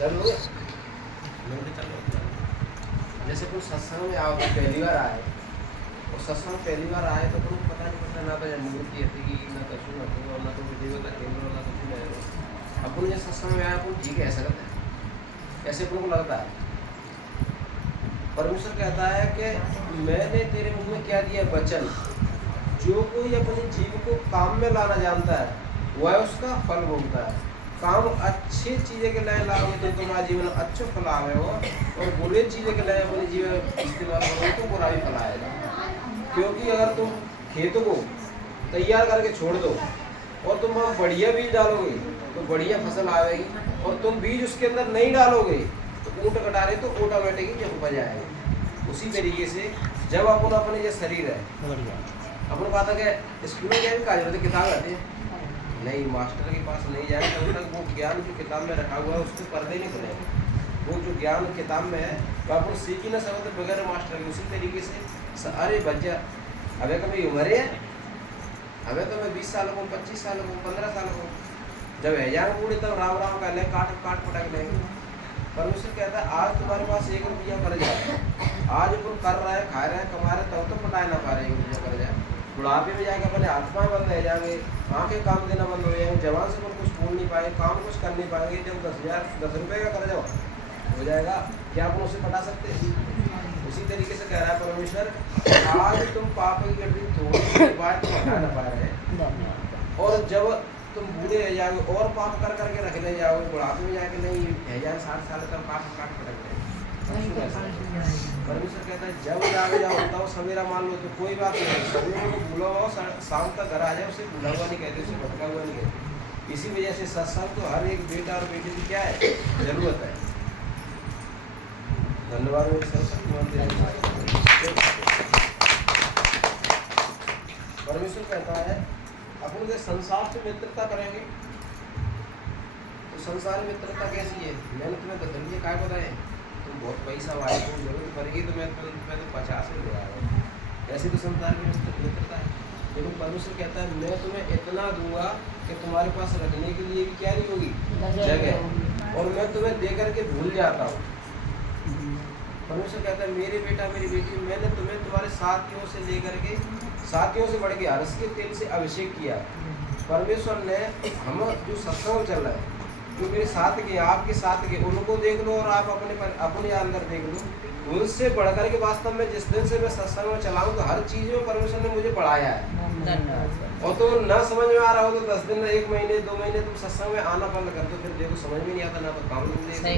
चलो जैसे कोई सत्संग में आओ पहली बार आए और सत्संग पहली बार आए तो तुम पता नहीं पता ना तो मूर्ति थी कि ना कछु ना तो ना तो विधि का केंद्र वाला कुछ नहीं अपन ये सत्संग में आया अपन जी कैसा लगता है कैसे अपन को लगता है परमेश्वर कहता है कि मैंने तेरे मुंह में क्या दिया वचन जो कोई अपने जीव को काम में लाना जानता है वह उसका फल भोगता है काम अच्छी चीज़ें के लिए लाओगे तो तुम्हारा जीवन अच्छे फल आवे हो और बुरी चीज़ें के लिए अपने जीवन इस्तेमाल करोगे तो बुरा भी फल आएगा क्योंकि अगर तुम खेतों को तैयार करके छोड़ दो और तुम वहाँ बढ़िया बीज डालोगे तो बढ़िया फसल आएगी और तुम बीज उसके अंदर नहीं डालोगे तो ऊँट कटारे तो ऑटोमेटिकली जब उपज आएगा। उसी तरीके से जब अपन अपने जो शरीर है अपन बात है कि स्कूल में क्या काज होते किताब आती है नहीं मास्टर के पास नहीं जाए तब तक वो ज्ञान जो किताब में रखा हुआ है उसके पर्दे नहीं खुलेंगे। वो जो ज्ञान किताब में है तो आप सीख ही ना सकते बगैर मास्टर के। उसी तरीके से अरे बच्चा अबे कभी उम्र है अबे तो मैं 20 साल को 25 साल को 15 साल को जब एजाम बूढ़े तब राम राम कर ले काट काट पटक लेंगे। परमेश्वर कहता है आज तुम्हारे पास 1 रुपया कर जाए आज अपन कर रहा है खा रहे हैं कमा रहे तब तो पटाए ना पा रहे 1 रुपया कर जाए बुढ़ापे में जाके अपने आत्माएं बंद रह जाएंगे आंखें काम देना बंद हो जाएंगे जवान से अपन कुछ बोल नहीं पाएंगे काम कुछ कर नहीं पाएंगे। जब 10 रुपये का कर जाओ हो जाएगा क्या अपन उसे पटा सकते हैं। उसी तरीके से कह रहा है परमेश्वर आज तुम पाप की गड्डी थोड़ी बात तो हटा ना पा रहे और जब तुम बूढ़े रह जाओगे और पाप कर करके रखने जाओगे बुढ़ापे में जाके नहीं रह जाए 60 साल तक काट काट पटक रहे। परमेश्वर कहता है जब जाओ जाओ बताओ सवेरा मान लो तो कोई बात नहीं सवेरे को भूला हुआ शाम तक घर आ जाए उसे भूला हुआ नहीं कहते उसे भटका हुआ नहीं कहते। इसी वजह से सत्संग तो हर एक बेटा और बेटी की क्या है जरूरत है। धन्यवाद परमेश्वर कहता है अपन के संसार से मित्रता करेंगे तो संसार मित्रता कैसी है मैंने तुम्हें बदल दिया क्या बताए तुम बहुत पैसा वाले तुम जरूरत पड़ेगी तो मैं तो 50 में ले आया ऐसे तो संसार की मित्रता है। लेकिन परमेश्वर कहता है मैं तुम्हें इतना दूंगा कि तुम्हारे पास रखने के लिए भी क्या नहीं होगी जगह और मैं तुम्हें दे करके भूल जाता हूँ। परमेश्वर कहता है मेरे बेटा मेरी बेटी मैंने तुम्हें तुम्हारे साथियों से लेकर के साथियों से बढ़ के अरस के तेल से अभिषेक किया। परमेश्वर ने हम जो सत्संग चल रहा है जो मेरे साथ के आपके साथ के उनको देख लो और आप अपने अंदर देख लो उनसे बढ़कर के वास्तव में जिस दिन से मैं सत्संग में चलाऊँ तो हर चीज़ में परमेश्वर ने मुझे बढ़ाया है। और तो न समझ में आ रहा हो तो 10 दिन 1 महीने 2 महीने तुम सत्संग में आना बंद कर दो फिर देखो समझ में नहीं आता ना तो काम नहीं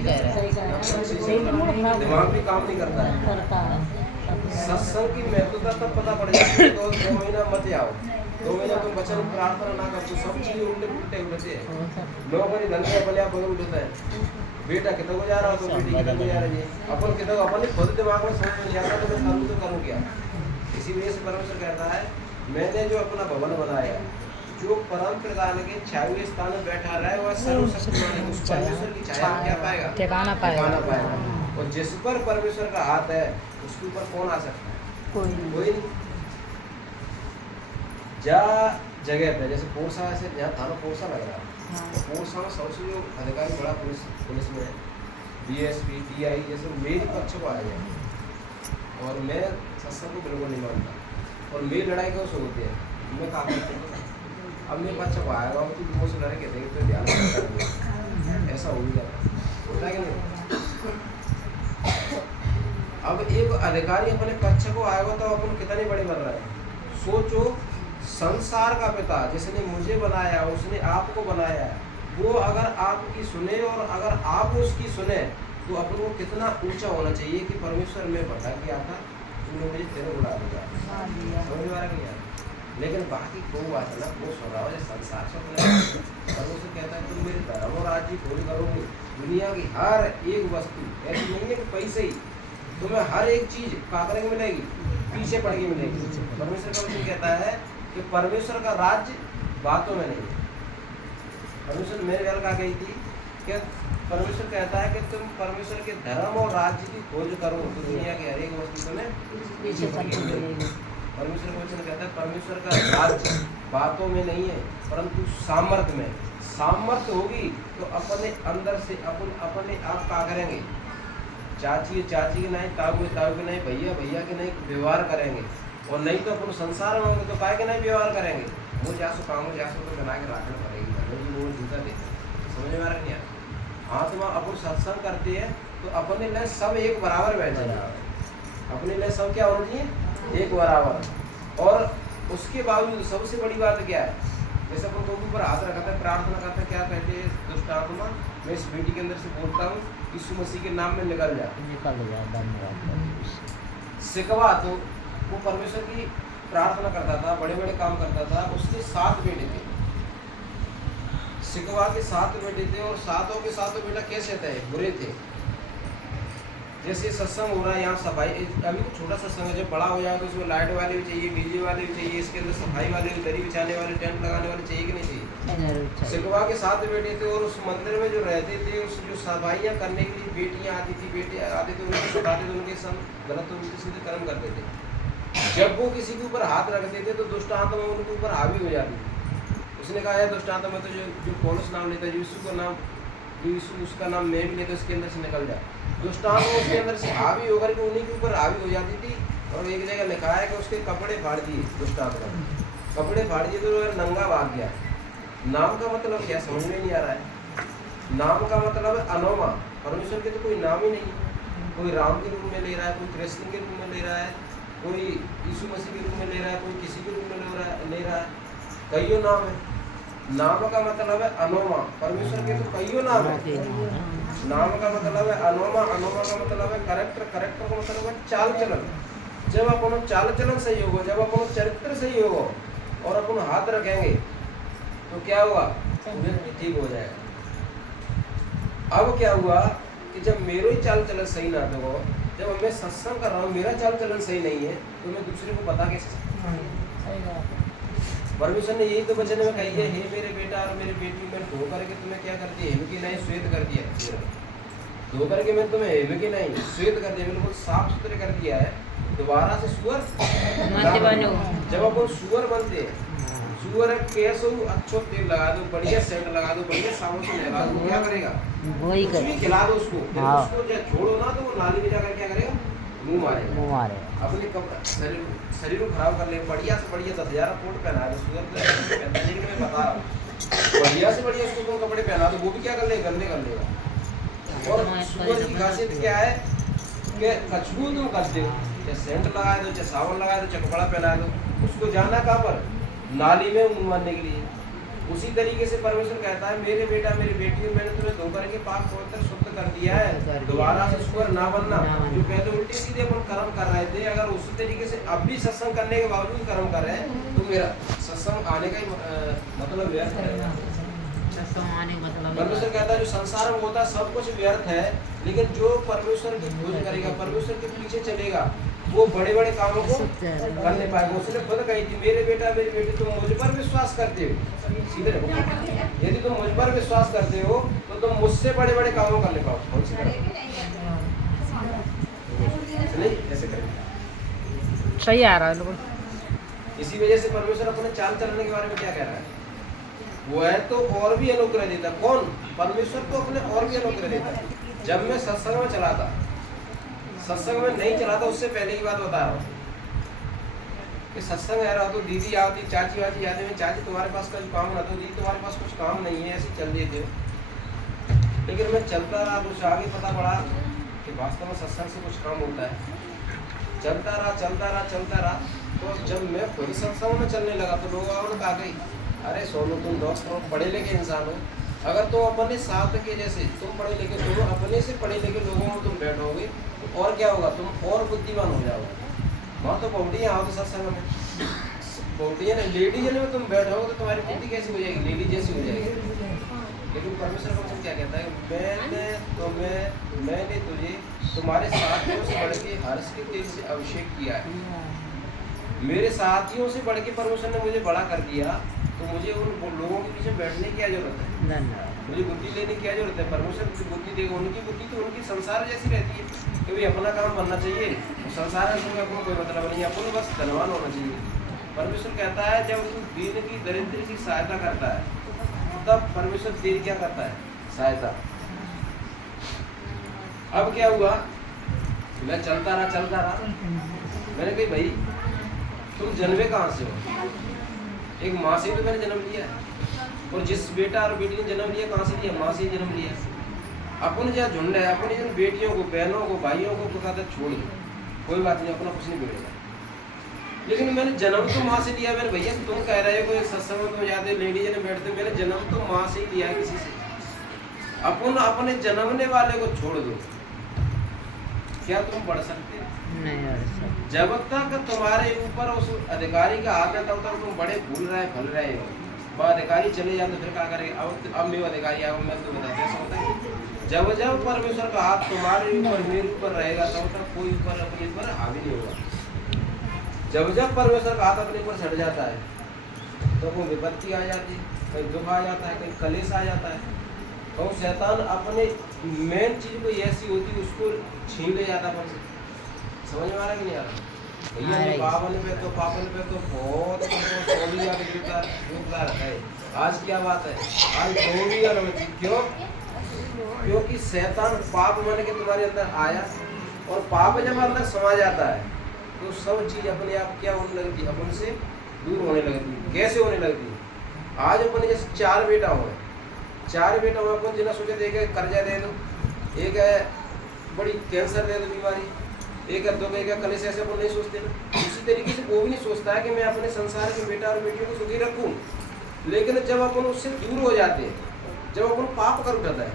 दिमाग भी काम नहीं करता है। सत्संग की महत्वता तब पता पड़ जाती है तो 2 महीना मत आओ 2 महीना तुम वचन प्रार्थना ना कर तो सब चीज़ें उल्टे पुलटे उठते हैं। लोग अपनी धन बलिया बगल उठता है बेटा कितना को जा रहा हो तो बेटी कितना को जा रही है अपन कितना अपने खुद दिमाग में समझ में नहीं आता तो मैं करूँ क्या। इसी वजह से परमेश्वर कहता है मैंने जो अपना भवन बनाया जो परम प्रधान के 6वें स्थान में बैठा रहा है वह सर्वशक्तिमान है। उस परमेश्वर की छाया क्या पाएगा ठिकाना पाएगा और जिस पर परमेश्वर का हाथ है उसके ऊपर कौन आ सकता है कोई नहीं। जा जगह पे जैसे पोरसा से जहाँ थाना पोरसा लग रहा है तो पोरसा में सबसे जो अधिकारी बड़ा पुलिस में DSP DI जैसे मेरे पक्ष को आया जाए और मैं सत्संग को बिल्कुल नहीं मानता और मेरी लड़ाई क्यों से होती है मैं कहा अब मेरे पक्ष को आएगा तो वो से लड़े कहते हैं तो ध्यान ऐसा हो ही जाता होता है कि नहीं। अब एक अधिकारी अपने पक्ष को आएगा तो अपन कितने बड़े बन रहे हैं। सोचो संसार का पिता जिसने मुझे बनाया उसने आपको बनाया वो अगर आपकी सुने और अगर आप उसकी सुने तो अपन को कितना ऊंचा होना चाहिए कि परमेश्वर में भटक गया था तुमने मुझे तेरे बुला दिया समझ में आ रहा है। लेकिन बाकी कोई बात है ना वो सुन रहा हो संसार से परमेश्वर कहता है तुम मेरे धर्म और राज्य पूरी करोगे दुनिया की हर एक वस्तु ऐसी नहीं है कि पैसे ही तुम्हें हर एक चीज काकरे में मिलेगी पीछे पड़ के मिलेगी। परमेश्वर का वचन कहता है कि परमेश्वर का राज्य बातों में नहीं। परमेश्वर मेरे घर का गई थी कि परमेश्वर कहता है कि तुम परमेश्वर के धर्म और राज्य की खोज करो तो दुनिया की हर एक वस्तु तुम्हें पीछे पड़ के मिलेगी। परमेश्वर का वचन कहता है परमेश्वर का राज्य बातों में नहीं है परंतु सामर्थ्य में। सामर्थ्य होगी तो अपने अंदर से अपने आप क्या करेंगे, चाची चाची के नहीं, ताऊ के नहीं, भैया भैया के नहीं व्यवहार करेंगे। और नहीं तो अपन संसार में होंगे तो काय के नहीं व्यवहार करेंगे। वो जासो काम हो जासो तो बना के रखना पड़ेगी, वो जूता दे समझ में आ रहा नहीं। हाँ तो अपन सत्संग करते हैं तो अपने लिए सब एक बराबर बैठे, अपने लिए सब क्या होना चाहिए, एक बराबर। और उसके बावजूद सबसे बड़ी बात क्या है, जैसे अपन तो ऊपर हाथ रखा था, प्रार्थना करता है, क्या कहते हैं, दुष्ट आत्मा मैं इस बेटी के अंदर से बोलता हूँ यीशु मसीह के नाम में निकल जा। सिकवा तो वो परमेश्वर की प्रार्थना करता था, बड़े बड़े काम करता था, उसके 7 बेटे थे। सिकवा के 7 बेटे थे और सातों के सातों बेटा कैसे थे, बुरे थे। जैसे सत्संग हो रहा है यहाँ सफाई, अभी तो छोटा सत्संग है, जब बड़ा हो जाए तो उसमें लाइट वाले भी चाहिए, डीजे वाले भी चाहिए, इसके अंदर सफाई वाले भी, दरी बिछाने वाले, टेंट लगाने वाले चाहिए कि नहीं चाहिए। सिकवा के 7 बेटे थे और उस मंदिर में जो रहते थे, उस जो सफाइयाँ करने के लिए बेटियाँ आती थी, बेटे आते थे, उनको सिखाते थे, उनके संग गलत उल्टे सीधे कर्म करते थे। जब वो किसी के ऊपर हाथ रखते थे तो दुष्ट आत्मा उनके ऊपर हावी हो जाती थी। उसने कहा है दुष्ट आत्मा तो जो पौलुस नाम लेता है, यीशु का नाम, यीशु उसका नाम मैं भी लेता, उसके अंदर से निकल जाए। दुष्ट आत्मा उसके अंदर से हावी होकर के उन्हीं के ऊपर हावी हो जाती थी। और एक जगह लिखा है कि उसके कपड़े फाड़ दिए, दुष्ट आत्मा कपड़े फाड़ दिए तो वो नंगा भाग गया। नाम का मतलब क्या समझ में नहीं आ रहा है। नाम का मतलब है अनोमा। परमेश्वर के तो कोई नाम ही नहीं है। कोई राम के रूप में ले रहा है, कोई कृष्ण के रूप में ले रहा है, कोई यीशु मसीह के रूप में ले रहा है, कोई किसी के रूप में ले रहा है। कईयों नाम है। नाम का मतलब है अनोमा। परमेश्वर के तो कईयों नाम है। नाम का मतलब है अनोमा, अनोमा का मतलब है करेक्टर, करेक्टर का मतलब है चाल चलन। जब अपन चाल चलन सही होगा, जब अपन चरित्र सही होगा और अपन हाथ रखेंगे तो क्या हुआ, व्यक्ति ठीक हो जाएगा। अब क्या हुआ कि जब मेरा ही चाल चलन सही ना हो, जब मैं सत्संग कर रहा हूँ मेरा चाल चलन सही नहीं है तो मैं दूसरे को बता कैसे सकता। परमेश्वर ने यही तो वचन में कही है, हे मेरे बेटा और मेरी बेटी, मैं धो करके तुम्हें क्या करती है, हेम की नहीं श्वेत कर दिया। धो करके मैं तुम्हें हेम की नहीं श्वेत कर दिया, बिल्कुल साफ सुथरे कर दिया है। दोबारा से सुअर जब अपन सुअर बनते हैं, सुअर कैसे अच्छो तेल लगा दो, बढ़िया सेंट लगा दो, बढ़िया साबुन से लगा दो, क्या करेगा, कुछ भी खिला दो उसको, उसको छोड़ो ना तो वो नाली में जाकर क्या करेगा, मुंह मारे। अपने शरीर को खराब कर ले, बढ़िया से बढ़िया 10,000 कोट पहना दो, सुअर लेकिन मैं बता रहा हूँ बढ़िया से बढ़िया उसको तुम कपड़े पहना दो, वो भी क्या कर लेगा, गंदे कर लेगा। और सुअर की खासियत क्या है कि कछुओं तुम कर दो, चाहे सेंट लगा दो, चाहे साबुन लगा दो, चाहे कपड़ा पहना दो, उसको जाना कहाँ पर, नाली में मुंह मारने के लिए। उसी तरीके से परमेश्वर कहता है, मेरे बेटा मेरी बेटी, मैंने तुम्हें धो करके पाप पवित्र शुद्ध कर दिया है, दोबारा से सुअर ना बनना। जो पहले उल्टे सीधे अपन कर्म कर रहे थे, अगर उसी तरीके से अब भी सत्संग करने के बावजूद कर्म कर रहे हैं तो मेरा सत्संग आने का ही मतलब व्यर्थ है। परमेश्वर कहता है जो संसार में होता है सब कुछ व्यर्थ है, लेकिन जो परमेश्वर की खोज करेगा, परमेश्वर के पीछे चलेगा, वो बड़े बड़े कामों को करने पाएगा। उसने खुद कही थी, मेरे बेटा मेरी बेटी तुम मुझ पर विश्वास करते हो, सीधे यदि तुम मुझ पर विश्वास करते हो तो तुम मुझसे बड़े बड़े कामों कर ले पाओ। कौन सी नहीं ऐसे करेंगे, सही आ रहा है लोग। इसी वजह से परमेश्वर अपने चाल चलने के बारे में क्या कह रहा है, वो है तो और भी अनुग्रह देता। कौन, परमेश्वर तो अपने और भी अनुग्रह देता। जब मैं सत्संग में चला था, सत्संग में नहीं चला था उससे पहले की बात बता रहा हूँ कि सत्संग है रहा तो दीदी आती, चाची वाची आती में, चाची तुम्हारे पास कुछ काम ना, तो दीदी तुम्हारे पास कुछ काम नहीं है, ऐसे चल देते हो। लेकिन मैं चलता रहा, कुछ आगे पता पड़ा कि वास्तव में सत्संग से कुछ काम होता है। चलता रहा। तो जब मैं खुद सत्संग में चलने लगा तो लोग और कहा गई, अरे सोनू तुम दोस्त हो, पढ़े लिखे इंसान हो, अगर तुम अपने साथ के जैसे तुम पढ़े लिखे, तुम अपने से पढ़े लिखे लोगों में तुम बैठोगे तो और क्या होगा, तुम और बुद्धिमान हो जाओगे। वहाँ तो बहुटियाँ आओ तो सत्संग में बहुटियाँ नहीं, लेडीज में तुम बैठोगे तो तुम्हारी बुद्धि कैसी हो जाएगी, लेडीज जैसी हो जाएगी। लेकिन परमेश्वर का वचन क्या कहता है, मैंने तुझे तुम्हारे साथियों से बढ़ के हर्ष के तेज से अभिषेक किया है। मेरे साथियों से बढ़ के परमेश्वर ने मुझे बड़ा कर दिया, तो मुझे उन लोगों के पीछे बैठने की क्या जरूरत है? ना ना मुझे बुद्धि लेने की क्या जरूरत है? परमेश्वर की बुद्धि देगा, उनकी बुद्धि तो उनकी संसार जैसी रहती है कि भाई अपना काम बनना चाहिए, संसार से अपना कोई मतलब नहीं, अपन बस धनवान होना चाहिए। परमेश्वर कहता है जब तू दीन की दरिद्र की सहायता करता है, तब परमेश्वर तेरी क्या करता है? सहायता। अब क्या हुआ, मैं चलता रहा, मैंने कही भाई तुम जन्मे कहाँ से हो? एक माँ से तो मैंने जन्म लिया है, और जिस बेटा और बेटी ने जन्म लिया कहाँ से लिया? माँ से ही जन्म लिया। अपन जहाँ झुंड है, अपनी जिन बेटियों को, बहनों को, भाइयों को कहता छोड़ दो, कोई बात नहीं, अपना कुछ नहीं बिगड़ेगा। लेकिन मैंने जन्म तो माँ से लिया। मैंने भैया तुम कह रहे हो कोई सत्संग में जाते लेडीज ने बैठते, मैंने जन्म तो माँ से ही लिया है किसी से। अपन अपने जन्मने वाले को छोड़ दो, क्या तुम बढ़ सकते हो? नहीं यार सब जब तक तुम्हारे ऊपर उस अधिकारी का हाथ है, तब तक तुम बड़े भूल रहे भल रहे हो। वह अधिकारी चले जाते फिर क्या करेंगे? अब मेरे अधिकारी आया, मैं तो बताते ऐसा होता है। जब जब परमेश्वर का हाथ तुम्हारे ऊपर, मेरे ऊपर रहेगा, तब तक कोई ऊपर अपने ऊपर हावी नहीं होगा। जब जब परमेश्वर का हाथ अपने ऊपर सट जाता है, तो कोई विपत्ति आ जाती है, कहीं दुख आ जाता है, कहीं कलेश आ जाता है, तो शैतान अपने मेन चीज कोई ऐसी होती है उसको छीन ले जाता है। समझ में आ रहा कि नहीं आ रहा? भैया पावन पे तो बहुत रहता है। आज क्या बात है, आज क्यों? क्योंकि शैतान पाप मन के तुम्हारे अंदर आया, और पाप जब अंदर समा जाता है तो सब चीज अपने आप क्या होने लगती है? अपन से दूर होने लगती है। कैसे होने लगती है? आज अपन जैसे चार बेटा हो, अपन जिन्हें सोचे देखे कर्जा दे दो, एक है बड़ी कैंसर दे दो बीमारी, एक है दो, एक है कलेश, ऐसे अपन नहीं सोचते ना। उसी तरीके से वो भी नहीं सोचता है कि मैं अपने संसार के बेटा और बेटियों को सुखी रखूं। लेकिन जब अपन उससे दूर हो जाते हैं, जब अपन पाप कर उठाता है,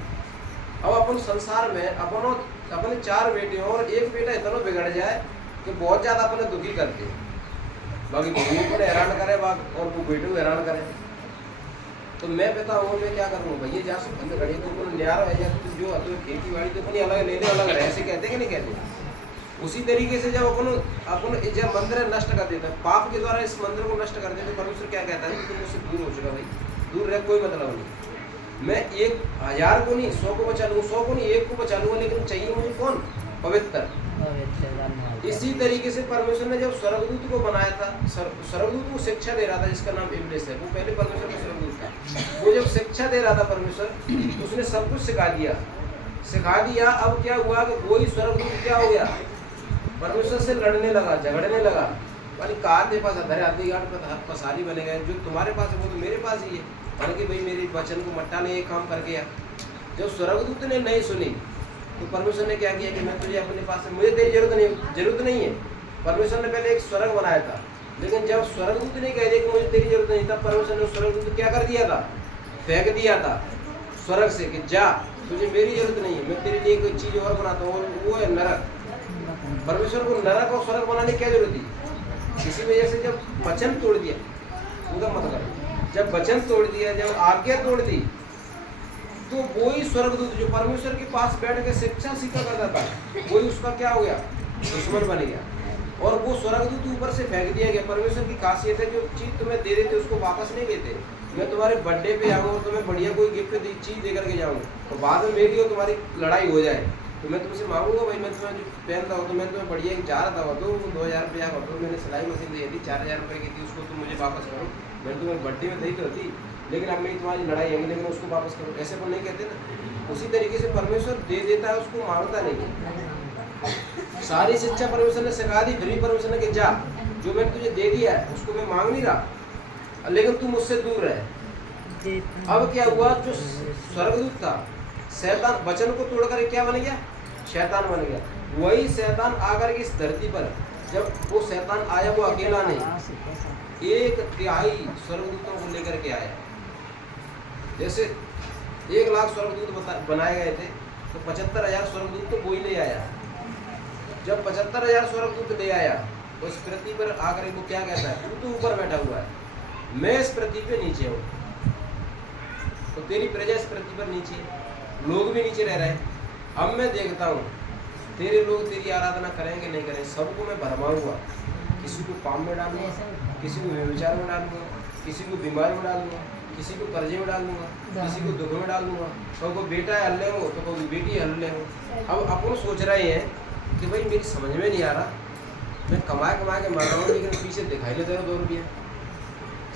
अब अपन संसार में अपने चार बेटे और एक बेटा इतना बिगड़ जाए कि बहुत ज्यादा अपने दुखी करते हैं, बाकी बेटियों को हैरान करे और वो बेटे को हैरान करे। तो मैं पता हूँ मैं क्या करूँ भैया, जा सकते घड़ी तो न्यार है या जो खेती बाड़ी तो अपनी अलग लेने अलग रहे, ऐसे कहते कि नहीं कहते? उसी तरीके से जब अपन जब मंदिर नष्ट कर देता है, पाप के द्वारा इस मंदिर को नष्ट कर देते, परमेश्वर क्या कहता है कि तुम मुझसे दूर हो चुका भाई, दूर रह, कोई मतलब नहीं। मैं 1000 को नहीं 100 को बचा लूँ, 100 को नहीं 1 को बचा लूँगा, लेकिन चाहिए मुझे कौन? पवित्र। इसी तरीके से परमेश्वर ने जब स्वर्गदूत को बनाया था, स्वर्गदूत को शिक्षा दे रहा था जिसका नाम इब्लिस है, वो पहले परमेश्वर का स्वर्गदूत था। वो जब शिक्षा दे रहा था परमेश्वर, तो उसने सब कुछ सिखा दिया। अब क्या हुआ कि वही स्वर्गदूत क्या हो गया? परमेश्वर से लड़ने लगा, झगड़ने लगा। वाली कहा तेरे पास अधर आदि गाड़ पर पसारी बने गए, जो तुम्हारे पास है वो तो मेरे पास ही है। मैंने कि भाई मेरे वचन को मट्टा ने एक काम करके आ। जब स्वर्गदूत ने नहीं सुनी तो परमेश्वर ने क्या किया कि मैं तुझे अपने पास, मुझे तेरी जरूरत नहीं है। परमेश्वर ने पहले एक स्वर्ग बनाया था, लेकिन जब स्वर्गदूत ने कह दिया कि मुझे तेरी जरूरत नहीं, तब परमेश्वर ने स्वर्गदूत क्या कर दिया था? फेंक दिया था स्वर्ग से कि जा, तुझे मेरी जरूरत नहीं है, मैं तेरे लिए कोई चीज और बनाता हूँ, वो है नरक। परमेश्वर को नरक और स्वर्ग बनाने की क्या जरूरत थी? इसी वजह से जब वचन तोड़ दिया, उनका मतलब जब वचन तोड़ दिया, जब आज्ञा तोड़ दी, तो वही स्वर्गदूत जो परमेश्वर के पास बैठ के शिक्षा सीखा करता था, वही उसका क्या हो गया? दुश्मन बन गया। और वो स्वर्गदूत ऊपर से फेंक दिया गया। परमेश्वर की खासियत है, जो चीज तुम्हें दे देते उसको वापस नहीं लेते। मैं तुम्हारे बर्थडे पे आऊँ और तुम्हें बढ़िया कोई गिफ्ट चीज दे करके जाऊँ, तो बाद में मेरी और तुम्हारी लड़ाई हो जाए, तो मैं तुमसे मांगूंगा भाई मैं तुम्हें जो पहनता हूँ, तो मैं तुम्हें बढ़िया एक जार दवा दो, 2000 रुपया का दो, मैंने सिलाई मशीन दी थी 4000 रुपये की थी, उसको तुम मुझे वापस करो। मैंने तुम्हें बर्थडे में दी तो थी, लेकिन अब मेरी तुम्हारी लड़ाई है, लेकिन उसको वापस करो। ऐसे पर नहीं कहते ना। उसी तरीके से परमेश्वर दे देता है, उसको मांगता नहीं। सारी शिक्षा परमेश्वर ने सिखा दी, फिर भी परमेश्वर ने कि जा, जो मैंने तुझे दे दिया है उसको मैं मांग नहीं रहा, लेकिन तुम मुझसे दूर रहे। अब क्या हुआ? जो स्वर्गदूत था, शैतान वचन को तोड़कर क्या बन गया? शैतान बन गया। वही शैतान आकर के इस धरती पर, जब वो शैतान आया, वो अकेला नहीं, 1/3 स्वर्गदूतों को लेकर के आया। जैसे 1 लाख स्वर्गदूत बनाए गए थे, तो 75,000 स्वर्गदूत तो कोई नहीं आया। जब 75,000 स्वर्गदूत ले आया, तो इस पृथ्वी पर आकर वो क्या कहता है? तू तो ऊपर बैठा हुआ है, मैं इस पृथ्वी पे नीचे हूँ, तो तेरी प्रजा इस पृथ्वी पर नीचे, लोग भी नीचे रह रहे हैं। अब मैं देखता हूँ तेरे लोग तेरी आराधना करेंगे नहीं करें, सबको मैं भरमाऊंगा किसी को काम में डालूंगा, किसी को व्यभिचार में डालूंगा, किसी को बीमारी में डालूंगा, किसी को कर्जे में डालूंगा, किसी को दुख में डालूंगा। तो कोई बेटा हल्ले हो तो कोई बेटी हल्ले हो। अब अपन सोच रहे हैं कि भाई मेरी समझ में नहीं आ रहा, मैं कमा के मर रहा हूँ लेकिन पीछे दिखाई नहीं दे रहा 2 रुपया।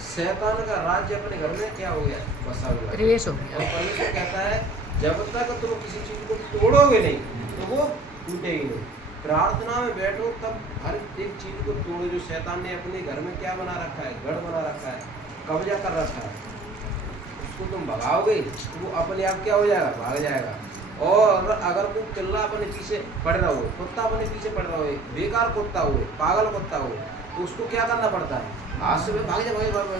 शैतान का राज्य अपने घर में क्या हो गया, बसा हुआ प्रवेश हो गया। और परमेश्वर कहता है जब तक तुम किसी चीज को तोड़ोगे नहीं तो वो टूटेगी नहीं। प्रार्थना में बैठो तब हर एक चीज को तोड़ो जो शैतान ने अपने घर में क्या बना रखा है, गढ़ बना रखा है, कब्जा कर रखा है। उसको तुम भगाओगे तो वो अपने आप क्या हो जाएगा, भाग जाएगा। और अगर कोई किल्ला अपने पीछे पड़ रहा हो, कुत्ता अपने पीछे पड़ रहा हो, बेकार कुत्ता हो, पागल कुत्ता हो, तो उसको क्या करना पड़ता है, हाथ से भाग जा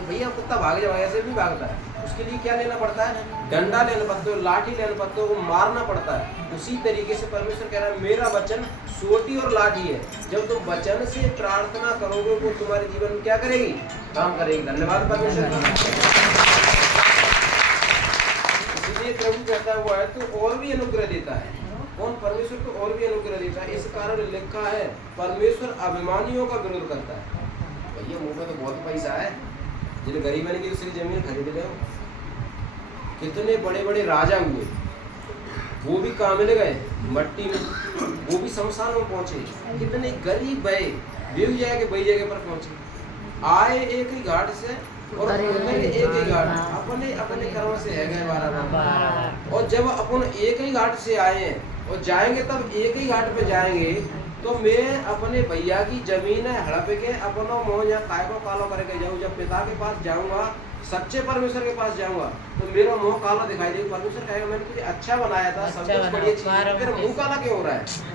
भैया कुत्ता भाग जाओ, ऐसे भी भागता है। उसके लिए क्या लेना पड़ता है, डंडा लेना पड़ता है, लाठी लेना पड़ता है, वो मारना पड़ता है। उसी तरीके से परमेश्वर कह रहा है मेरा वचन सोटी और लाठी है। जब तुम वचन से प्रार्थना करोगे वो तुम्हारे जीवन में क्या करेगी, काम करेगी। धन्यवाद परमेश्वर। इसलिए प्रभु कहता है वो है तो और भी अनुग्रह देता है। कौन, परमेश्वर तो और भी अनुग्रह देता है। इस कारण लिखा है परमेश्वर अभिमानियों का विरोध करता है। भैया मुंह में तो बहुत पैसा है, जिन गरीबों ने की दूसरी जमीन खरीद ले। कितने बड़े बड़े राजा हुए, वो भी कहाँ मिल गए, मट्टी में, वो भी शमशान में पहुंचे। कितने गरीब भय देव जगह के बई जगह पर पहुंचे, आए एक ही घाट से और एक ही घाट, अपने अपने कर्म से है गए 12। और जब अपन एक ही घाट से आए हैं और जाएंगे तब एक ही घाट पे जाएंगे, तो मैं अपने भैया की जमीन है हड़प के अपनो मोह या काय को कालो करके जाऊँ। जब पिता के पास जाऊंगा, सच्चे परमेश्वर के पास जाऊंगा, तो मेरा मुंह काला दिखाई देगा। परमेश्वर कहेगा मैंने तुझे अच्छा बनाया था, सब कुछ बढ़िया चीज, तेरा मुंह काला क्यों हो रहा है।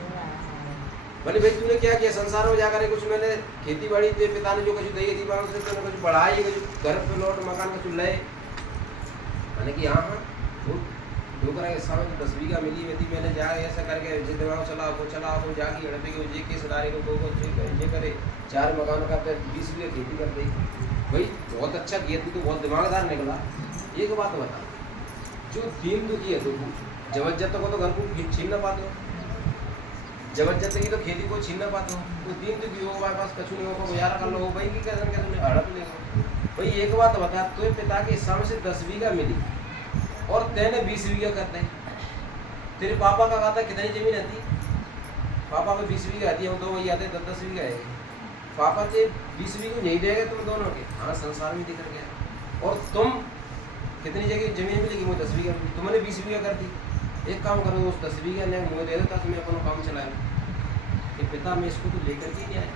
बोले भाई तूने क्या किया संसार में जाकर, कुछ मैंने खेती बाड़ी तेरे पिता ने जो कुछ दी थी तूने कुछ बढ़ाई, कुछ घर पे लौट मकान कुछ ले। मैंने कि हाँ डोकरा के सामने 10 बीघा मिली हुई थी, मैंने जा ऐसा करके दिमाग चला वो जाके हड़पे के जे के सदारे को ये करे 4 मकान का 20 बीघा खेती कर दी। भाई बहुत अच्छा किया, तू तो बहुत दिमागदार निकला। एक बात बता, जो दीन दुखी है तो जबरदस्त को तो घर को छीन ना पाते हो, जबरदस्त की तो खेती को छीन ना पाते हो। तो दीन दुखी हो, हमारे पास कछु नहीं हो, गुजारा कर लो भाई की कैसे तुमने हड़प ले। भाई एक बात बता, तो पिता के हिसाब से 10 बीघा मिली और तेने 20 बीघा करते हैं। तेरे पापा का कहता कितनी जमीन आती, पापा में 20 बीघा आती है, हम 2 भाई आते 10 बीघा है। पापा के 20 बीघा नहीं देगा तुम दोनों के, हाँ संसार में दिख गया। और तुम कितनी जगह जमीन मिलेगी, मुझे 10 बीघा मिली, तुमने 20 बीघा कर दी। एक काम करो, उस 10 बीघा ने मुझे दे देता तो मैं अपना काम चलाया। कि पिता मैं इसको तो लेकर के नहीं आया।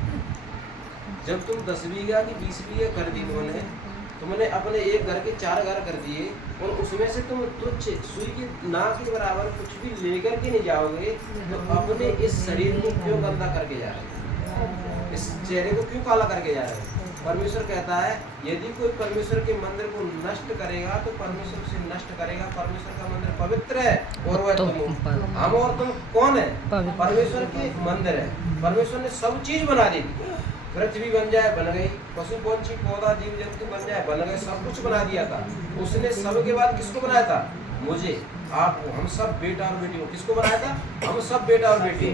जब तुम 10 बीघा की 20 बीघा कर दी तुमने अपने एक घर के 4 घर कर दिए, और उसमें से तुम तुच्छ सुई की नाक के बराबर कुछ भी लेकर के नहीं जाओगे, तो अपने इस शरीर को क्यों गंदा करके जा रहे हो, इस चेहरे को क्यों काला करके जा रहे हो। परमेश्वर कहता है यदि कोई परमेश्वर के मंदिर को नष्ट करेगा तो परमेश्वर से नष्ट करेगा। परमेश्वर का मंदिर पवित्र है और वह तुम, हम और तुम कौन है, परमेश्वर के मंदिर है। परमेश्वर ने सब चीज बना दी, पृथ्वी बन जाए बन गई, पशु पंछी पौधा जीव जंतु बन जाए बन गए, सब कुछ बना दिया था उसने। सब के बाद किसको बनाया था, मुझे आपको, हम सब बेटा और बेटी को। किसको बनाया था, हम सब बेटा और बेटी।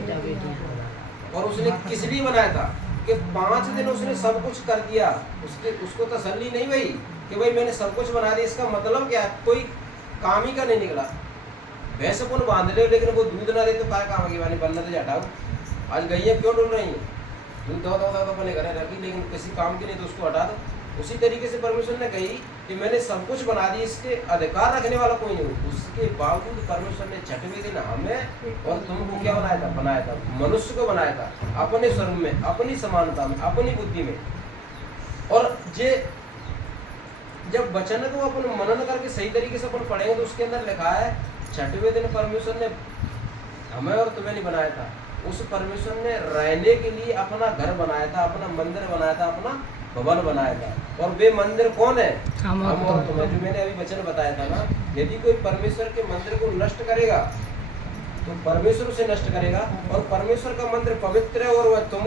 और उसने किस लिए बनाया था कि 5 दिन उसने सब कुछ कर दिया। उसको तसल्ली नहीं हुई कि भाई मैंने सब कुछ बना दिया, इसका मतलब क्या, कोई काम ही का नहीं निकला। भैंस अपन बांध ले लेकिन वो दूध ना दे तो क्या काम की बानी बनना तो हटाओ। आज गैया क्यों डूल रही है, दूध दो अपने घर रखी लेकिन किसी काम की नहीं, तो उसको हटा दो। उसी तरीके से परमेश्वर ने कही कि मैंने सब कुछ बना दिया, इसके अधिकार रखने वाला कोई नहीं। उसके बावजूद परमेश्वर ने 6वें दिन हमें और तुमको क्या बनाया था, मनुष्य को बनाया था अपने स्वरूप में, अपनी समानता में, अपनी बुद्धि में। और जे जब वचन को अपन मनन करके सही तरीके से अपन पढ़ेंगे तो उसके अंदर लिखा है 6वें दिन परमेश्वर ने हमें और तुम्हें नहीं बनाया था। उस परमेश्वर ने रहने के लिए अपना घर बनाया था, अपना मंदिर बनाया था, अपना भवन बनाया था। और वे मंदिर कौन है, हम और तुम। जो मैंने अभी वचन बताया था ना, यदि कोई परमेश्वर के मंदिर को नष्ट करेगा तो परमेश्वर उसे नष्ट करेगा। और परमेश्वर का मंदिर पवित्र है और वह तुम।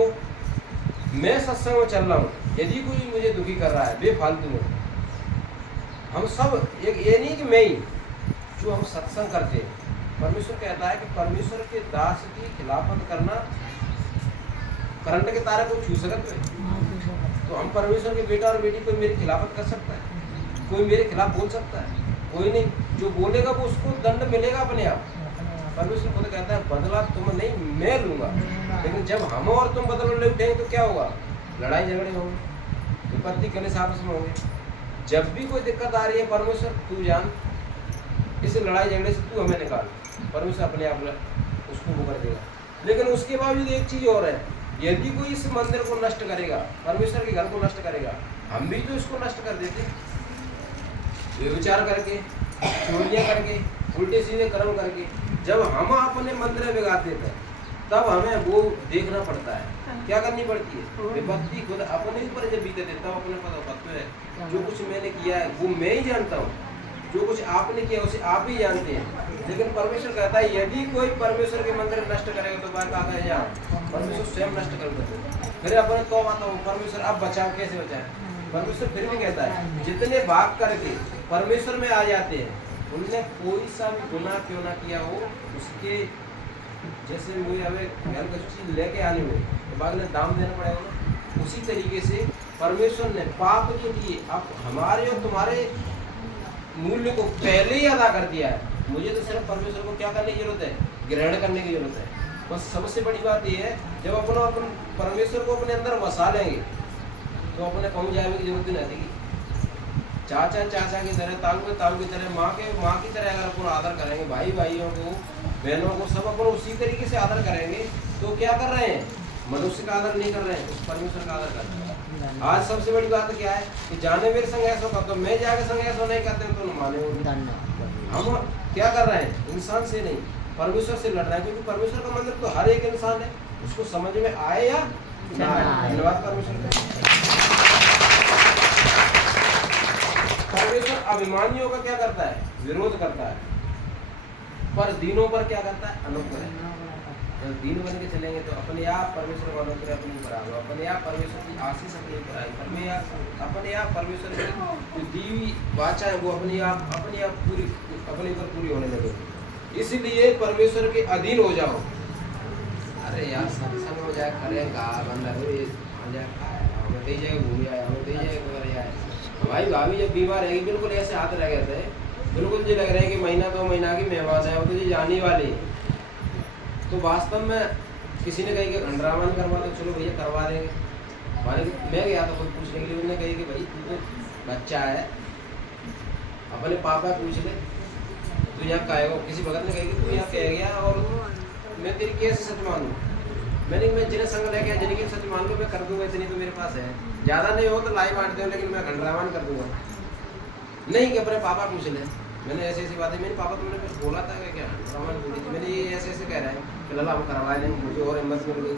मैं सत्संग में चल रहा हूँ, यदि कोई मुझे दुखी कर रहा है बेफालतू में, हम सब एक ये नहीं कि मैं ही, जो हम सत्संग करते हैं। परमेश्वर कहता है कि परमेश्वर के दास की खिलाफत करना करंट के तारे को छू सकते हैं। तो हम परमेश्वर के बेटा और बेटी, कोई मेरी खिलाफत कर सकता है? कोई मेरे खिलाफ बोल सकता है? कोई नहीं। जो बोलेगा वो उसको दंड मिलेगा अपने आप। परमेश्वर खुद कहता है बदला तुम नहीं, मैं लूंगा। लेकिन जब हम और तुम बदला ले उठेंगे तो क्या होगा? लड़ाई झगड़े होंगे, विपत्ति कलेश आपस में होंगे। जब भी कोई दिक्कत आ रही है, परमेश्वर तू जान, इस लड़ाई झगड़े से तू हमें निकाल। परमेश्वर अपने आप उसको वो कर देगा। लेकिन उसके बावजूद एक चीज और है, यदि कोई इस मंदिर को नष्ट करेगा, परमेश्वर के घर को नष्ट करेगा, हम भी तो इसको नष्ट कर देते, व्यभिचार करके, चोरियां करके, उल्टे सीधे कर्म करके। जब हम अपने मंदिर में बिगाड़ देते हैं, तब हमें वो देखना पड़ता है, क्या करनी पड़ती है? विपत्ति खुद अपने ऊपर जब बीते देता हूँ, अपने पता है जो कुछ मैंने किया है वो मैं ही जानता हूँ, जो कुछ आपने किया उसे आप ही जानते हैं। लेकिन परमेश्वर कहता है यदि कोई परमेश्वर के मंदिर नष्ट करेगा तो बात आता है जहाँ परमेश्वर स्वयं नष्ट कर देते। फिर अपने तो आता हूँ परमेश्वर अब बचाओ, कैसे बचाए? परमेश्वर फिर भी कहता है जितने भाग करके परमेश्वर में आ जाते हैं, उनने कोई सा भी गुनाह क्यों ना किया हो, उसके जैसे मुझे हमें घर का चीज लेके आने में तो बाद में दाम देना पड़ेगा ना, उसी तरीके से परमेश्वर ने पाप के लिए अब हमारे और तुम्हारे मूल्य को पहले ही अदा कर दिया है। मुझे तो सिर्फ परमेश्वर को क्या करने की जरूरत है? ग्रहण करने की जरूरत है। बस सबसे बड़ी बात यह है, जब अपन परमेश्वर को अपने अंदर वसा लेंगे तो अपने कहूँ जाने की जरूरत नहीं रहेगी। चाचा चाचा की तरह, ताऊ की तरह, माँ की तरह अगर अपन आदर करेंगे, भाई भाइयों को, बहनों को, सब अपन उसी तरीके से आदर करेंगे, तो क्या कर रहे हैं? मनुष्य का आदर नहीं कर रहे हैं, उस परमेश्वर का आदर कर रहे हैं। आज सबसे बड़ी बात क्या है कि जाने मेरे संग ऐसा करता, मैं जाके संग ऐसा नहीं करते तो माने। हम क्या कर रहे हैं? इंसान से नहीं, परमेश्वर से लड़ रहे हैं, क्योंकि परमेश्वर का मंदिर तो हर एक इंसान है, उसको समझ में आए या ना आए। धन्यवाद परमेश्वर का। परमेश्वर अभिमानियों का क्या करता है? विरोध करता है, पर दीनों पर क्या करता है? अनुग्रह। जब दीन बन के चलेंगे तो अपने आप परमेश्वर का अनुग्रह अपने ऊपर आ, अपने आप परमेश्वर की आशीष अपने ऊपर आई, अपने आप परमेश्वर की जो दी हुई वाचा है वो अपने आप पूरी अपने ऊपर पूरी होने लगे। इसलिए परमेश्वर के अधीन हो जाओ। अरे यार सत्संग हो जाए, करेगा बंदा हमें दे जाए, घूम आए, हमें दे जाए। भाई भाभी जब बीमार रहेगी बिल्कुल ऐसे हाथ रह गए थे, बिल्कुल जी लग रहे हैं कि महीना 2 महीना की मेहमान है, वो तो जी जाने वाली। तो वास्तव में किसी ने कही कि खंडरावन करवा दो, चलो भैया करवा देंगे। मैं गया था खुद पूछने के लिए, उन्होंने कही कि भाई तू तो बच्चा है, अपने पापा पूछ ले, तू यहाँ का आएगा। किसी भगत ने कही कि तू यहाँ कह गया और मैं तेरी कैसे सच मानूँ? मैं जिन्हें संग लेके आया जिनकी सच मान लो, मैं कर दूंगा, इतनी तो मेरे पास है, ज़्यादा नहीं हो तो लाई बांट दो, लेकिन मैं खंडरावन कर दूंगा। नहीं कि अपने पापा पूछ ले। मैंने ऐसी बातें, मेरे पापा तुमने कुछ बोला था क्या? खंडरावन बोली थी। मैंने ये ऐसे कह रहा है कि लला हम करवा देंगे, मुझे और हिम्मत मिल गई,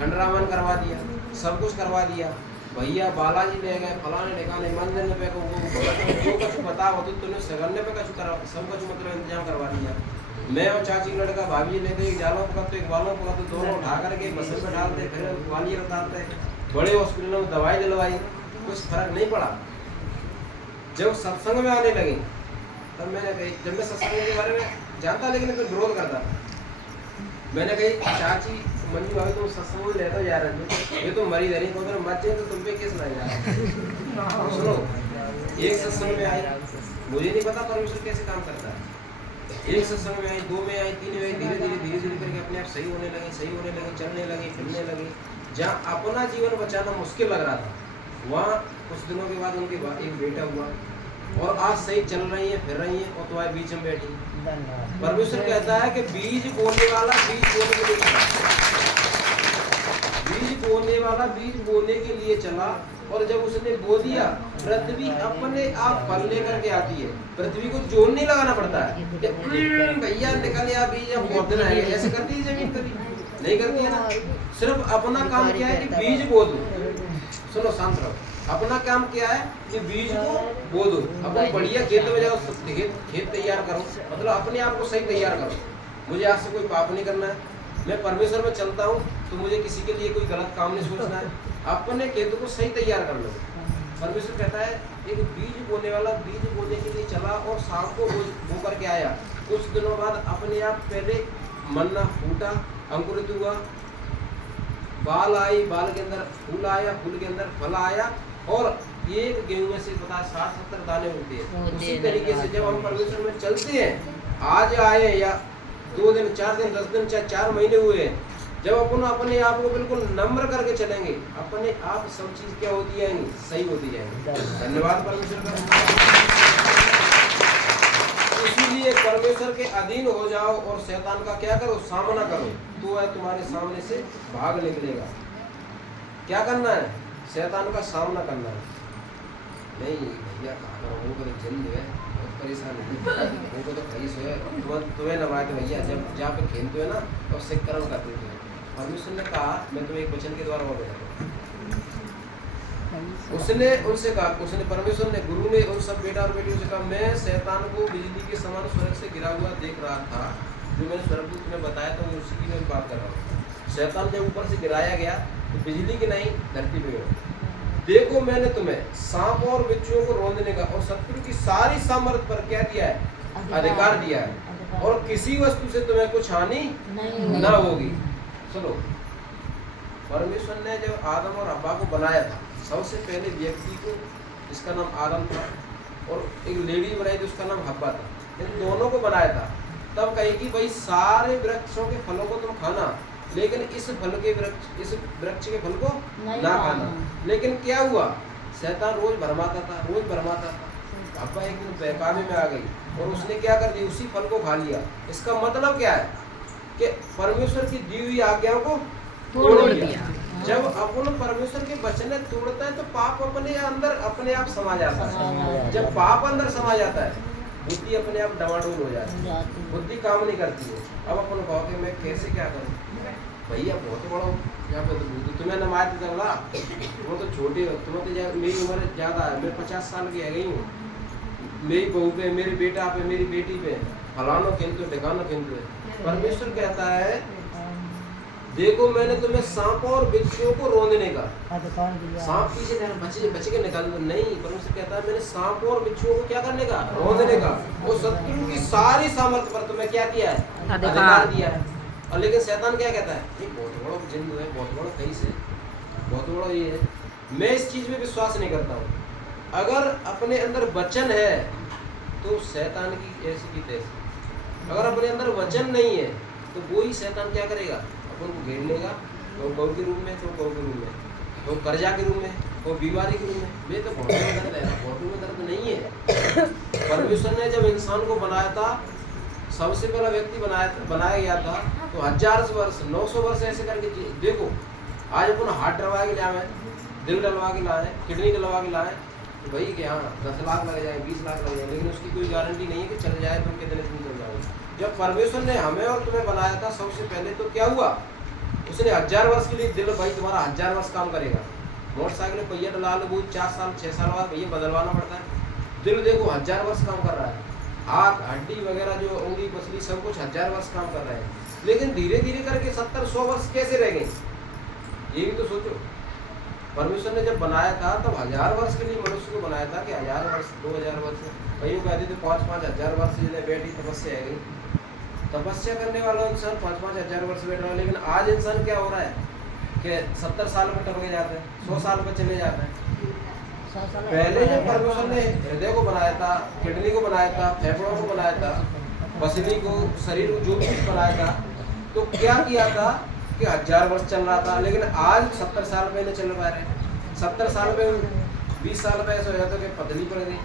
खंडरावन करवा दिया, सब कुछ करवा दिया। भैया बालाजी ले गए, फलाने ठिकाने मंदिर पे को जो कुछ बता हो तो तूने सगरने पे कुछ करा, सब कुछ मतलब इंतजाम करवा दिया। मैं और चाची लड़का भाभी लेते, एक जालों पकड़ते, एक बालों पकड़ते, दोनों उठा करके मशीन पे डालते, फिर वाली उतारते, बड़े हॉस्पिटलों में दवाई दिलवाई, कुछ फर्क नहीं पड़ा। जब सत्संग में आने लगे तब मैंने कही, जब मैं सत्संग के बारे में जानता लेकिन फिर विरोध करता, मैंने कही चाची मंजू भाभी तुम सत्संग में लेते जा रहे हो, ये तो मरी धरी को मत जाए तो तुम पे केस लग जाए। सुनो, एक सत्संग में आई, मुझे नहीं पता परमेश्वर कैसे काम करता है। एक सत्संग में आई, 2 में आई, 3 में आई, धीरे धीरे करके अपने आप सही होने लगे, चलने लगे, फिरने लगे। जहाँ अपना जीवन बचाना मुश्किल लग रहा था, वहाँ कुछ दिनों के बाद उनके एक बेटा हुआ और आज सही चल रही है, फिर रही है, और तुम्हारे बीच में बैठी। परमेश्वर कहता है कि बीज बोने वाला बीज बोने के लिए चला, बीज बोने के लिए चला, और जब उसने बो दिया, पृथ्वी अपने आप फल लेकर के आती है। पृथ्वी को जोर नहीं लगाना पड़ता है, भैया निकल या बीज अब बहुत दिन आएगा, ऐसे करती है जमीन कभी नहीं करती है ना। सिर्फ अपना काम क्या है कि बीज बो दो। सुनो शांत रहो, अपना काम क्या है कि बीज को बो दो, अपने बढ़िया खेत में जाओ, खेत तैयार करो, मतलब अपने आप को सही तैयार करो। मुझे आज से कोई पाप नहीं करना है, मैं परमेश्वर में चलता हूँ, तो मुझे किसी के लिए कोई गलत काम नहीं सोचना है, अपने खेत को सही तैयार कर लो। परमेश्वर कहता है एक बीज बोने वाला बीज बोने के लिए चला और शाम को बो करके आया। कुछ दिनों बाद अपने आप पहले मन्ना फूटा, अंकुरित हुआ, बाल आई, बाल के अंदर फूल आया, फूल के अंदर फल आया, और एक गेहूं में से पता 60-70 दाने होते हैं। उसी तरीके से जब हम परमेश्वर में चलते हैं, आज आए या 2 दिन, 4 दिन, 10 दिन, चाहे 4 महीने हुए, जब अपन अपने आप को बिल्कुल नम्र करके चलेंगे, अपने आप सब चीज क्या होती जाएंगी, सही होती जाएंगी। धन्यवाद परमेश्वर का। इसीलिए परमेश्वर के अधीन हो जाओ और शैतान का क्या करो, सामना करो, तो वह तुम्हारे सामने से भाग निकलेगा। क्या करना है, शैतान का सामना करना है। नहीं भैया कहा वो तो जल्द है, बहुत परेशान है, वो तो खरीस है, तुम्हें नवाए तो भैया जब जहाँ पे खेलते हो ना तो सिख कर्म करते थे। परमेश्वर ने कहा, मैं तुम्हें एक वचन के द्वारा वो बताऊँ, उसने उनसे कहा, उसने परमेश्वर ने, गुरु ने उन सब बेटा और बेटियों से कहा, मैं शैतान को बिजली के समान स्वर्ग से गिरा हुआ देख रहा था। जो मैंने स्वर्गदूत में बताया था, वो उसी की मैं बात कर रहा हूँ। शैतान जब ऊपर से गिराया गया तो बिजली की नहीं, धरती पे गया। देखो मैंने तुम्हें सांप और बिच्छुओं को रोंदने का और शत्रु की सारी सामर्थ पर क्या दिया है, अधिकार दिया है, और किसी वस्तु से तुम्हें कुछ हानि न होगी। सुनो, परमेश्वर ने जब आदम और हव्वा को बनाया था, सबसे पहले व्यक्ति को, जिसका नाम आदम था, और एक लेडी बनाई थी, उसका नाम हव्वा था, इन दोनों को बनाया था। तब कही कि भाई सारे वृक्षों के फलों को तुम खाना, लेकिन इस वृक्ष के फल को ना खाना। लेकिन क्या हुआ, शैतान रोज भरमाता था। हव्वा एक दिन बहकावे में आ गई और उसने क्या कर दिया, उसी फल को खा लिया। इसका मतलब क्या है कि परमेश्वर की दी हुई आज्ञाओं को तोड़ दिया। जब अपन परमेश्वर के वचन तोड़ता है तो पाप अपने अंदर अपने आप समा जाता है। जब पाप अंदर समा जाता है, बुद्धि अपने आप डमाडोल हो जाती है, बुद्धि काम नहीं करती है। अब अपन कहो कि मैं कैसे क्या करूं, भैया बहुत बड़ा यहाँ पे तो तुम्हें नमाज तो चला, वो तो छोटे हो, तुम्हें तो मेरी उम्र ज़्यादा है, मैं 50 साल की आ गई हूँ, मेरी बहू पे, मेरे बेटा पे, मेरी बेटी पे फलाना खेलते ढिकाना खेलते। परमेश्वर कहता है, देखो मैंने तुम्हें सांप और बिच्छुओं को रोंदने का, सांप पीछे बच के निकाल दो, नहीं, परमेश्वर कहता है मैंने सांप और बिच्छुओं को क्या करने का, रोंदने का, और शत्रु की सारी सामर्थ पर तुम्हें क्या दिया है, अधिकार दिया है। और लेकिन शैतान क्या कहता है, ये बहुत बड़ा जिंदू है, बहुत बड़ा कहीं से, बहुत बड़ा ये है, मैं इस चीज में विश्वास नहीं करता हूँ। अगर अपने अंदर वचन है तो शैतान की ऐसी की तैसी। अगर अपने अंदर वचन नहीं है तो वो ही शैतान क्या करेगा, अपन को घेर लेगा, तो गौ के रूप में, तो गौ के रूप में, तो कर्जा के रूप में, तो बीमारी के रूप में। मैं तो घोटू में दर्द है, घोटू में दर्द नहीं है। परमेश्वर ने जब इंसान को बनाया था, सबसे पहला व्यक्ति बनाया गया था, तो 1000 वर्ष 900 वर्ष ऐसे करके देखो। आज अपन हार्ट डलवा के लाए, दिल डलवा के लाए, किडनी डलवा के लाए, तो भाई कि हाँ 10 लाख लग जाए, 20 लाख लग जाए, लेकिन उसकी कोई गारंटी नहीं है कि चल जाए, तुम कितने दिन चल जाओगे। जब परमेश्वर ने हमें और तुम्हें बनाया था सबसे पहले, तो क्या हुआ, उसने 1000 वर्ष के लिए दिल, भाई तुम्हारा 1000 वर्ष काम करेगा। मोटरसाइकिल में पहिया डला लो, वो 4 साल 6 साल बाद पहिया बदलवाना पड़ता है। दिल देखो 1000 वर्ष काम कर रहा है, हाथ हड्डी वगैरह जो उंगली पसली सब कुछ 1000 वर्ष काम कर रहे हैं, लेकिन धीरे धीरे करके 70-100 वर्ष कैसे रह गए, ये भी तो सोचो। परमेश्वर ने जब बनाया था तब 1000 वर्ष के लिए मनुष्य को बनाया था कि 1000 वर्ष 2000 वर्ष, कहीं कहते थे 5-5 हजार वर्ष जिन्हें बैठी तपस्या है गई, तपस्या करने वाला इंसान 5-5 हजार वर्ष बैठ रहा है। लेकिन आज इंसान क्या हो रहा है कि 70 साल में टपके जाते हैं, 100 साल में चले जाते हैं। पहले जब परमेश्वर ने हृदय को बनाया था, किडनी को बनाया था, फेफड़ों को बनाया था, पसली को, शरीर को, जो भी कुछ बनाया था, तो क्या किया था कि 1000 वर्ष चल रहा था। लेकिन आज 70 साल में नहीं चल पा रहे। 70 साल में 20 साल में ऐसा हो जाता है कि पतली पड़ गई,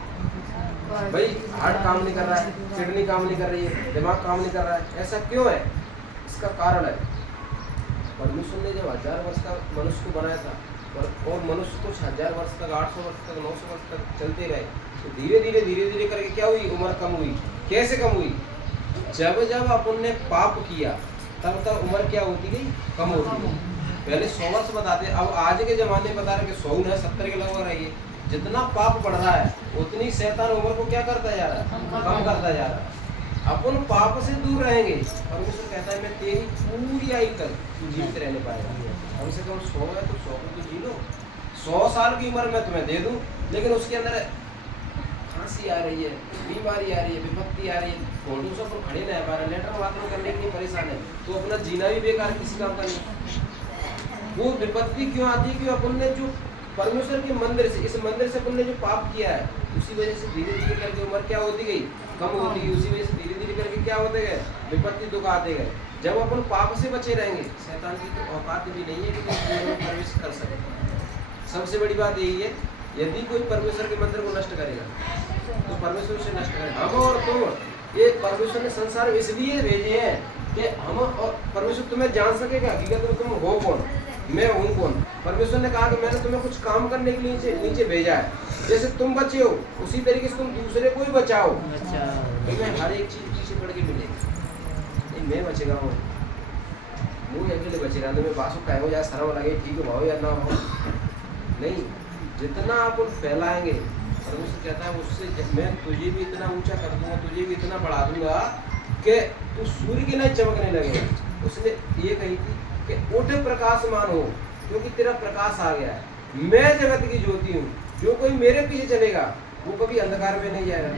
भाई हार्ट काम नहीं कर रहा है, किडनी काम नहीं कर रही है, दिमाग काम नहीं कर रहा है। ऐसा क्यों है? इसका कारण है परमेश्वर ने जब 1000 वर्ष का मनुष्य को बनाया था, और मनुष्य कुछ 1000 वर्ष तक, 800 वर्ष तक, 900 वर्ष तक चलते रहे, तो धीरे धीरे करके क्या हुई, उम्र कम हुई। कैसे कम हुई? जब जब अपन ने पाप किया तब तक उम्र क्या होती गई, कम होती गई। पहले 100 वर्ष बताते, अब आज के जमाने बता रहे कि 100 है, 70 के लगभग रही है। जितना पाप बढ़ रहा है उतनी शैतान उम्र को क्या करता जा रहा है, कम करता जा रहा है। अपन पाप से दूर रहेंगे, परमेश्वर कहता है मैं तेरी पूरी आयु तक तू जीवित रहने पाएगा। कम से कम 100 है तो 100 को तो जी लो। 100 साल की उम्र मैं तुम्हें दे दूं, लेकिन उसके अंदर खांसी आ रही है, बीमारी आ रही है, विपत्ति आ रही है, फोटो से अपन खड़े नहीं पा रहे, लेटर बाथरूम करने के लिए परेशान है, तो अपना जीना भी बेकार, किसी काम का नहीं। वो विपत्ति क्यों आती है कि अपन ने जो परमेश्वर के मंदिर से, इस मंदिर से अपन ने जो पाप किया है, उसी वजह से धीरे धीरे करके उम्र क्या होती गई, कम होती गई। उसी वजह से धीरे धीरे करके क्या होते गए, विपत्ति दुख आते गए। जब अपन पाप से बचे रहेंगे, शैतान की तो औकात भी नहीं है कि तुम जीवन में प्रवेश कर सके। सबसे बड़ी बात यही है, यदि कोई परमेश्वर के मंदिर को नष्ट करेगा तो परमेश्वर उसे नष्ट करेगा। हम और तुम, ये परमेश्वर ने संसार में इसलिए भेजे हैं कि हम और परमेश्वर तुम्हें जान सकेगा हकीकत में तुम हो कौन, मैं हूँ कौन। परमेश्वर ने कहा कि मैंने तुम्हें कुछ काम करने के लिए नीचे भेजा है। जैसे तुम बचे हो उसी तरीके से तुम दूसरे को ही बचाओ। तुम्हें हर एक चीज पीछे पड़ के मिलेगी। मैं बचेगा हूँ, मुँह अकेले बचेगा, तुम्हें बासु कहे हो या शर्म लगे, ठीक हो या ना हो, नहीं। जितना आप फैलाएंगे, परमेश्वर कहता है उससे मैं तुझे भी इतना ऊंचा कर दूंगा, तुझे भी इतना बढ़ा दूंगा कि तू सूर्य की नहीं चमकने लगेगा। उसने ये कही थी कि उठ प्रकाशमान हो, क्योंकि तेरा प्रकाश आ गया है। मैं जगत की ज्योति हूँ, जो कोई मेरे पीछे चलेगा वो कभी अंधकार में नहीं जाएगा।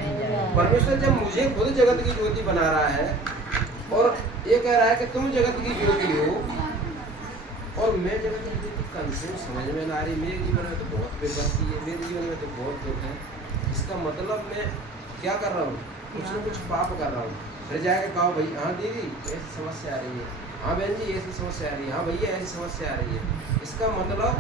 परमेश्वर जब मुझे खुद जगत की ज्योति बना रहा है और ये कह रहा है कि तुम जगत की ज्योति हो, और मैं जगत की ज्योति कंफ्यूज समझ में ना आ रही। मेरे जीवन में तो बहुत विपत्ति है, मेरे जीवन में तो बहुत दुख है। इसका मतलब मैं क्या कर रहा हूँ, कुछ न कुछ पाप कर रहा हूँ। फिर जाके कहो भाई, हाँ दीदी ऐसी समस्या आ रही है, हाँ बहन जी ऐसी समस्या आ रही है, हाँ भैया ऐसी समस्या आ रही है। इसका मतलब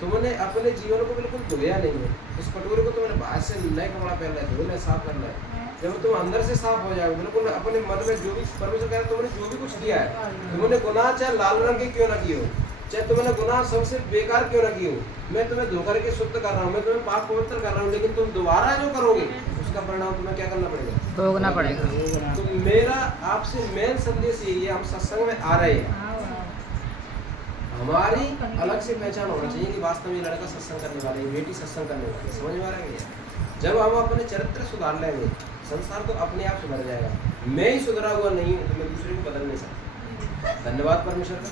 तुमने अपने जीवन को बिल्कुल धोया नहीं है। उस कटोरे को तुमने बाहर से नए कपड़ा पहनना है, धोना है, साफ करना है। जब तुम अंदर से साफ हो जाओगे, बिल्कुल अपने मन में जो भी परमेश्वर कह रहा है, तुमने जो भी कुछ किया है, तुमने गुनाह चाहे लाल रंग के क्यों ना किए हो, चाहे तुमने गुनाह सबसे बेकार क्यों ना किए हो, मैं तुम्हें धो करके शुद्ध कर रहा हूँ, मैं तुम्हें पाप पवित्र कर रहा हूँ, लेकिन तुम दोबारा जो करोगे उसका परिणाम तुम्हें क्या करना पड़ेगा, भोगना पड़ेगा। तो मेरा आपसे मेन संदेश यही है, हम सत्संग में आ रहे हैं, हमारी अलग से पहचान होना चाहिए कि वास्तव में ये लड़का सत्संग करने वाला है, बेटी सत्संग करने वाली है। समझ में आ रहा है? जब हम अपने चरित्र सुधार लेंगे, संसार तो अपने आप सुधर जाएगा। मैं ही सुधरा हुआ नहीं हूँ तो मैं दूसरे को बदल नहीं सकता। धन्यवाद परमेश्वर का।